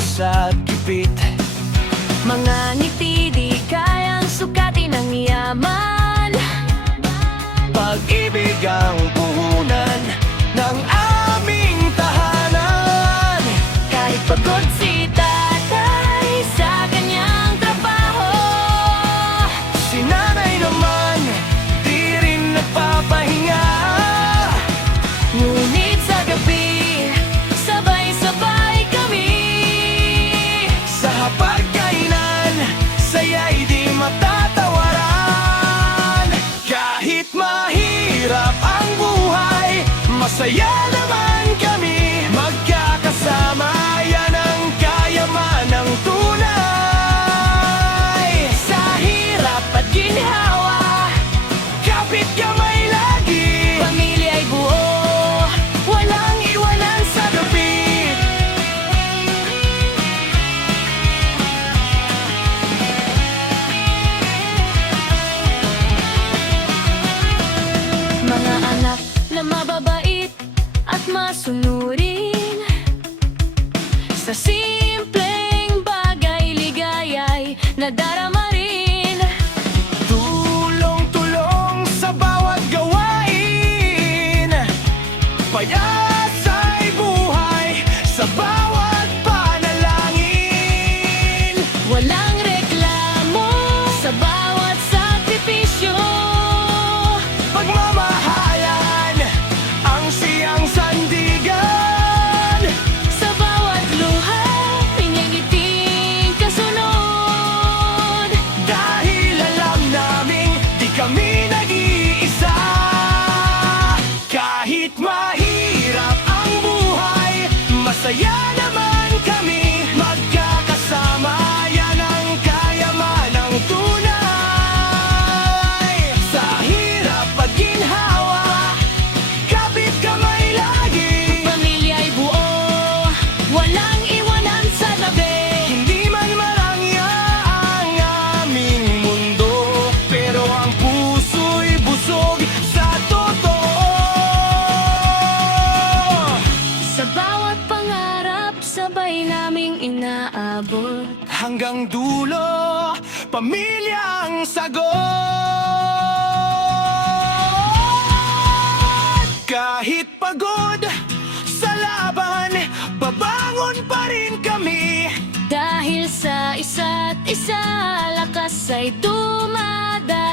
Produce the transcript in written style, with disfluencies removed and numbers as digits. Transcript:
sa gipit. Mga ngiti di kayang sukatin ang yaman. Pag-ibig ang puhunan ng aming tahanan. Kahit pagod si tatay sa kanyang trabaho, Si nanay naman, di rin nagpapahinga. ngunit sa gabi, sabay-sabay kami. Sa hapagkainan, saya'y di matatawaran. Kahit mahirap ang buhay, masaya naman kami. Magkakasama, yan ang kayamanang tunay. Sa hirap at ginhawa, Kapit kamay lagi, pamilya ay buo, walang iwanan sa gabi. Mga anak na mababait at masunurin, sa simpleng bagay ligaya'y nadarama rin. tulong-tulong sa bawat gawain. Payasa'y buhay sa bawat panalangin. Walang reklamo sa bawat sakripisyo. Pagmamahalan ang siyang sandigan. Sa bawat luha, pingigiting kasunod. Dahil alam naming di kami nag-iisa. Kahit mahirap ang buhay, masaya naman kami. Magkakasama, yan ang kayamanang tunay. Sa hirap at ginhawa, kapit kamay lagi. Pamilya ay buo, walang iwanan sa tabi. Hindi man marangya ang aming mundo, pero ang puso'y busog sa totoo. Sa bawat pangarap, sabay naming inaabot. Hanggang dulo, pamilyang sagot. Kahit pagod sa laban, babangon pa rin kami. Dahil sa isa't isa, lakas ay dumadaloy.